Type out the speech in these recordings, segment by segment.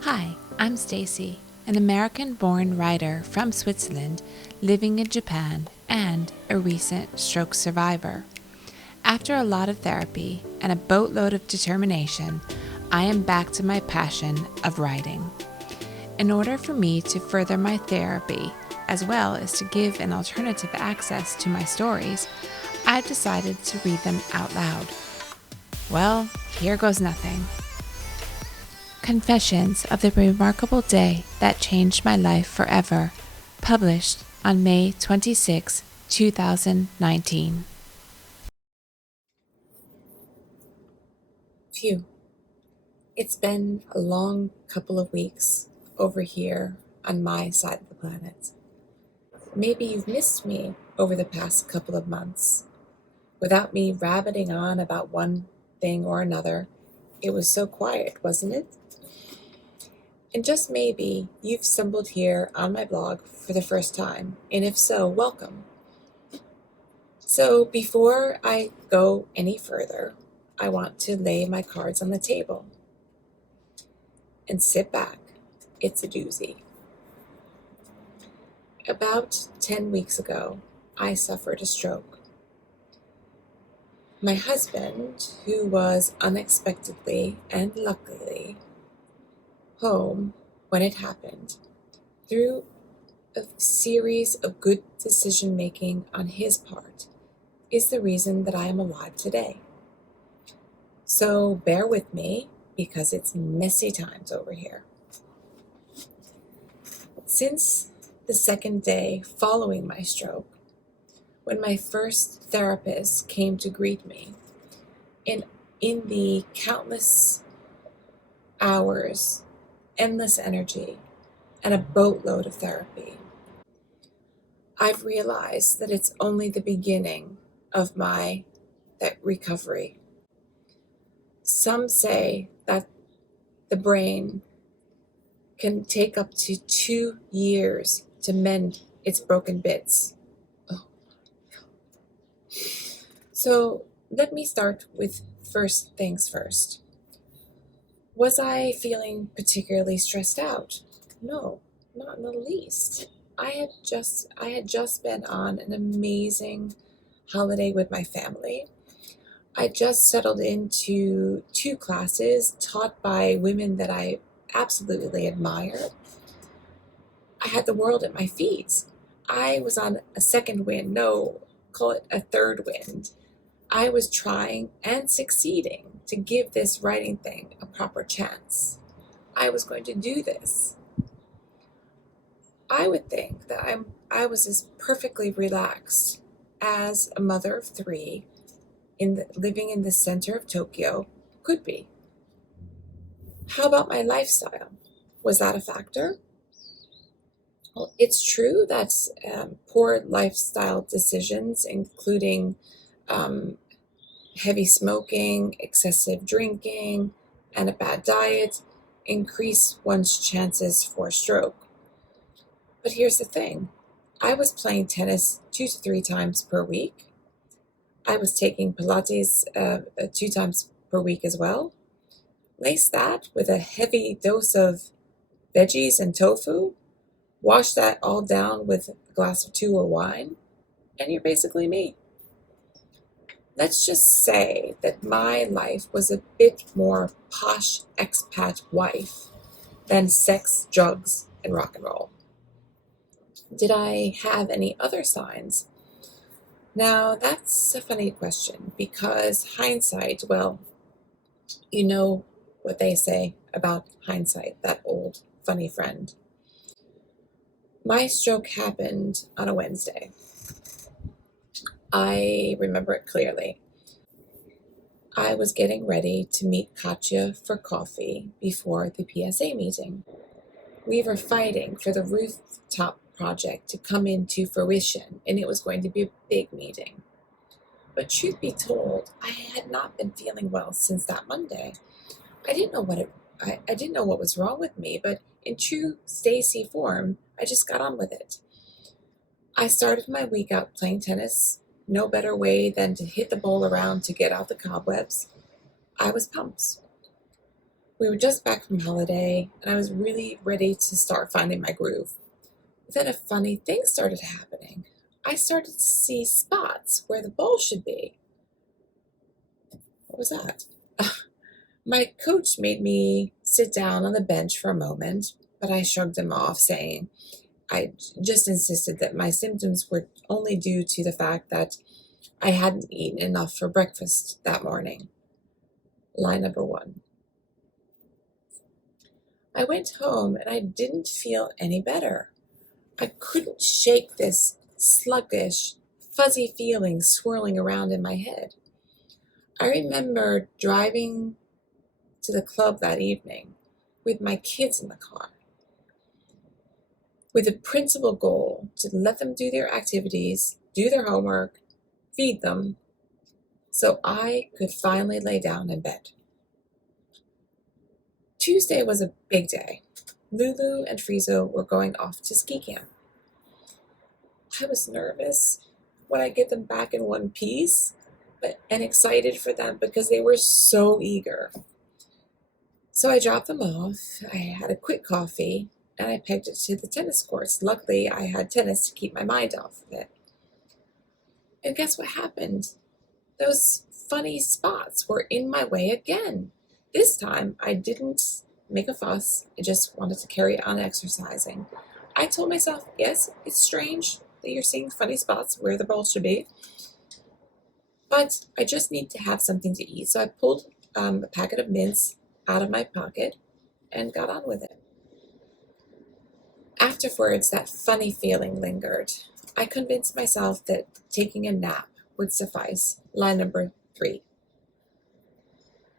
Hi, I'm Stacy, an American-born writer from Switzerland living in Japan and a recent stroke survivor. After a lot of therapy and a boatload of determination, I am back to my passion of writing. In order for me to further my therapy, as well as to give an alternative access to my stories, I've decided to read them out loud. Well, here goes nothing. Confessions of the Remarkable Day That Changed My Life Forever, published on May 26, 2019. Phew, it's been a long couple of weeks over here on my side of the planet. Maybe you've missed me over the past couple of months. Without me rabbiting on about one thing or another, it was so quiet, wasn't it? And just maybe you've stumbled here on my blog for the first time, and if so, welcome. So before I go any further, I want to lay my cards on the table and sit back. It's a doozy. About 10 weeks ago, I suffered a stroke. My husband, who was unexpectedly and luckily home when it happened, through a series of good decision making on his part, is the reason that I am alive today. So bear with me because it's messy times over here. Since the second day following my stroke, when my first therapist came to greet me, in the countless hours, endless energy, and a boatload of therapy, I've realized that it's only the beginning of my that recovery. Some say that the brain can take up to 2 years to mend its broken bits. Oh. So let me start with first things first. Was I feeling particularly stressed out? No, not in the least. I had just been on an amazing holiday with my family. I just settled into 2 classes taught by women that I absolutely admire. I had the world at my feet. I was on a second wind, no, call it a third wind. I was trying and succeeding to give this writing thing a proper chance. I was going to do this. I would think that I was as perfectly relaxed as a mother of 3 living in the center of Tokyo could be. How about my lifestyle? Was that a factor? Well, it's true that poor lifestyle decisions, including um, heavy smoking, excessive drinking, and a bad diet, increase one's chances for stroke. But here's the thing, I was playing tennis 2 to 3 times per week. I was taking Pilates 2 times per week as well. Lace that with a heavy dose of veggies and tofu, wash that all down with a glass of 2 or wine, and you're basically me. Let's just say that my life was a bit more posh expat wife than sex, drugs, and rock and roll. Did I have any other signs? Now, that's a funny question because hindsight, well, you know what they say about hindsight, that old funny friend. My stroke happened on a Wednesday. I remember it clearly. I was getting ready to meet Katya for coffee before the PSA meeting. We were fighting for the rooftop project to come into fruition, and it was going to be a big meeting. But truth be told, I had not been feeling well since that Monday. I didn't know I didn't know what was wrong with me, but in true Stacy form, I just got on with it. I started my week out playing tennis. No better way than to hit the ball around to get out the cobwebs. I was pumped. We were just back from holiday, and I was really ready to start finding my groove. But then a funny thing started happening. I started to see spots where the ball should be. What was that? My coach made me sit down on the bench for a moment, but I shrugged him off, saying I just insisted that my symptoms were only due to the fact that I hadn't eaten enough for breakfast that morning. Lie number 1. I went home and I didn't feel any better. I couldn't shake this sluggish, fuzzy feeling swirling around in my head. I remember driving to the club that evening with my kids in the car, with the principal goal to let them do their activities, do their homework, feed them, so I could finally lay down in bed. Tuesday was a big day. Lulu and Frizo were going off to ski camp. I was nervous when I get them back in one piece, and excited for them because they were so eager. So I dropped them off. I had a quick coffee and I pegged it to the tennis courts. Luckily, I had tennis to keep my mind off of it. And guess what happened? Those funny spots were in my way again. This time, I didn't make a fuss. I just wanted to carry on exercising. I told myself, yes, it's strange that you're seeing funny spots where the ball should be, but I just need to have something to eat. So I pulled a packet of mints out of my pocket and got on with it. Afterwards, that funny feeling lingered. I convinced myself that taking a nap would suffice. Line number 3.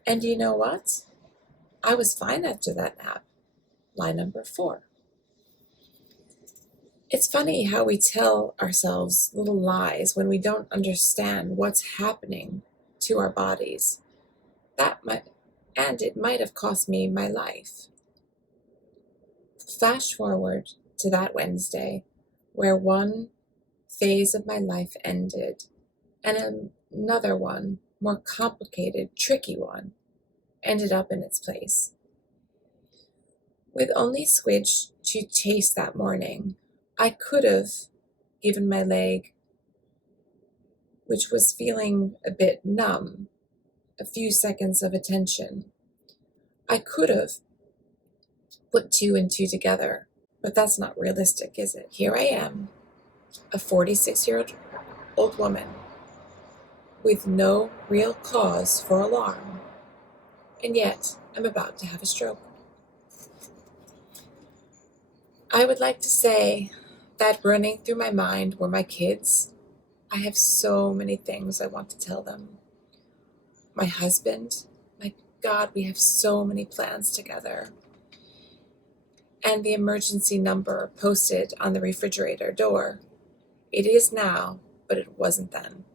And you know what? I was fine after that nap. Line number 4. It's funny how we tell ourselves little lies when we don't understand what's happening to our bodies. And it might have cost me my life. Flash forward to that Wednesday, where one phase of my life ended, and another one, more complicated, tricky one, ended up in its place. With only Squidge to chase that morning, I could have given my leg, which was feeling a bit numb, a few seconds of attention. I could have put 2 and 2 together, but that's not realistic, is it? Here I am, a 46-year-old woman with no real cause for alarm, and yet I'm about to have a stroke. I would like to say that running through my mind were my kids. I have so many things I want to tell them. My husband, my God, we have so many plans together. And the emergency number posted on the refrigerator door. It is now, but it wasn't then.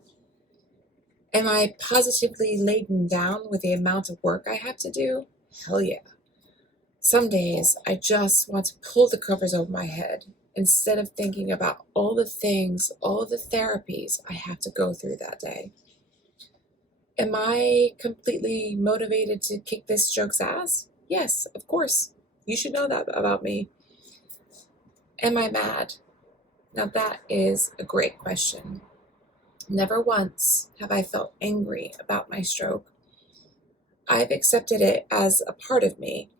Am I positively laden down with the amount of work I have to do? Hell yeah. Some days I just want to pull the covers over my head instead of thinking about all the things, all the therapies I have to go through that day. Am I completely motivated to kick this stroke's ass? Yes, of course. You should know that about me. Am I mad? Now that is a great question. Never once have I felt angry about my stroke. I've accepted it as a part of me,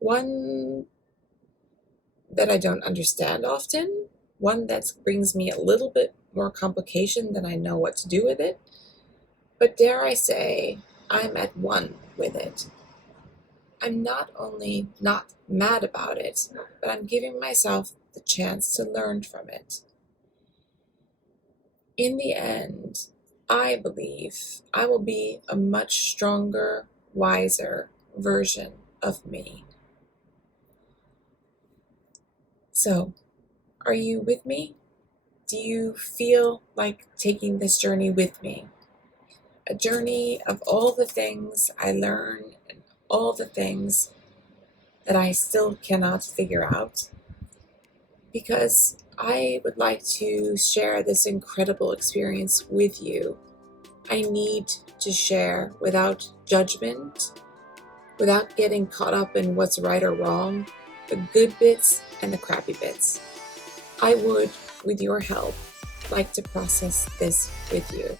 one that I don't understand often, one that brings me a little bit more complication than I know what to do with it. But dare I say, I'm at one with it. I'm not only not mad about it, but I'm giving myself the chance to learn from it. In the end, I believe I will be a much stronger, wiser version of me. So, are you with me? Do you feel like taking this journey with me? A journey of all the things I learn and all the things that I still cannot figure out? Because I would like to share this incredible experience with you. I need to share without judgment, without getting caught up in what's right or wrong, the good bits and the crappy bits. I would, with your help, like to process this with you.